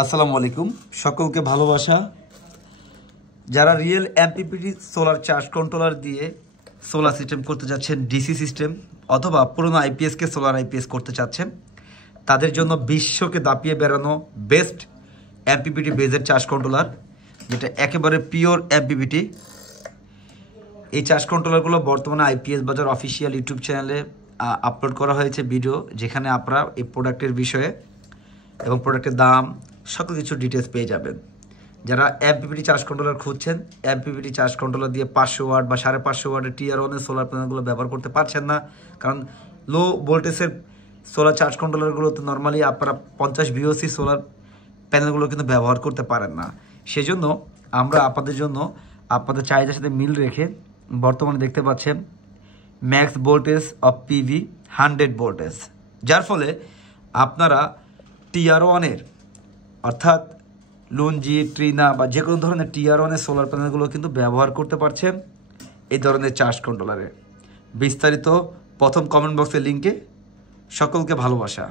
আসসালামু আলাইকুম, সকলকে ভালোবাসা। যারা real MPPT solar charge controller দিয়ে সোলার সিস্টেম করতে যাচ্ছেন, ডিসি সিস্টেম অথবা পুরনো আইপিএসকে সোলার আইপিএস করতে চাচ্ছেন, তাদের জন্য বিশ্বকে দাপিয়ে বেড়ানো বেস্ট এমপিপিটি বেজের চার্জ কন্ট্রোলার, যেটা একেবারে পিওর এমপিপিটি। এই চার্জ কন্ট্রোলারগুলো বর্তমানে আইপিএস বাজার অফিসিয়াল ইউটিউব চ্যানেলে আপলোড করা হয়েছে ভিডিও, যেখানে আপনারা এই প্রোডাক্টের বিষয়ে এবং প্রোডাক্টের দাম সকল কিছু ডিটেলস পেয়ে যাবেন। যারা এমপিপিটি চার্জ কন্ট্রোলার খুঁজছেন, এমপিপিটি চার্জ কন্ট্রোলার দিয়ে 500 ওয়াট বা 550 ওয়াটের টিআর1 সোলার প্যানেলগুলো ব্যবহার করতে পারছেন না, কারণ লো ভোল্টেজের সোলার চার্জ কন্ট্রোলারগুলোতে নর্মালি আপনারা 50 ভিওসি সোলার প্যানেলগুলো কিন্তু ব্যবহার করতে পারেন না। সেজন্য আমরা আপনাদের জন্য আপনাদের চাহিদার সাথে মিল রেখে বর্তমানে দেখতে পাচ্ছেন max voltage of PV 100 voltage, যার ফলে আপনারা টিআর1 অর্থাৎ লুঞ্জি, ট্রিনা বা যে কোনো ধরনের টিআর1 সোলার প্যানেলগুলো কিন্তু ব্যবহার করতে পারছেন এই ধরনের চার্জ কন্ট্রোলারে। বিস্তারিত প্রথম কমেন্ট বক্সের লিঙ্কে। সকলকে ভালোবাসা।